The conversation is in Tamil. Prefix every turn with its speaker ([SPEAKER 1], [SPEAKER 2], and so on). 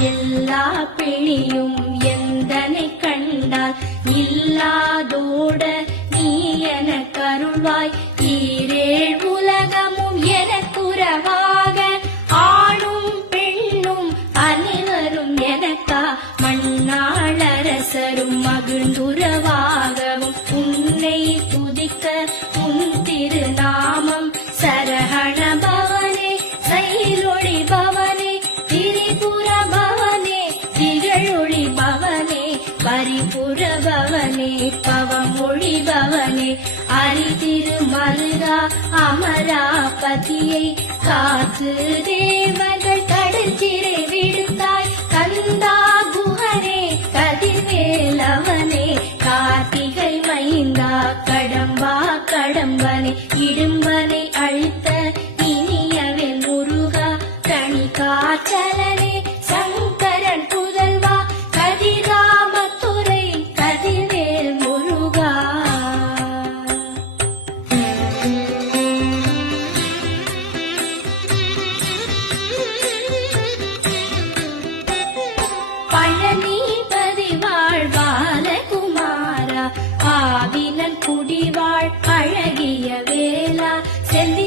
[SPEAKER 1] எல்லா பிணியும் எந்தனை கண்டால் இல்லாதோட நீ என கருள்வாய். ஈரேழ் உலகமும் எனக்குறவாக ஆணும் பெண்ணும் அனைவரும் எனக்கா? மண்ணாளரசரும் மகிழ்ந்துறவா பரிபுர பவம் ஒழிபவனே பவனே அரிதிருமல்கா அமராபதியை காத்து தேவர்கள் கடற்சிறை விடுத்தாய் கந்தா குஹனே கதிர்வேலவனே கார்த்திகை மைந்தா கடம்பா கடம்பனே இடும்பனை அழித்த இனியவே முருகா கணி காற்றலனே சங்கரன் ஆதிலன் குடிவாழ் அழகிய வேளா செல்லி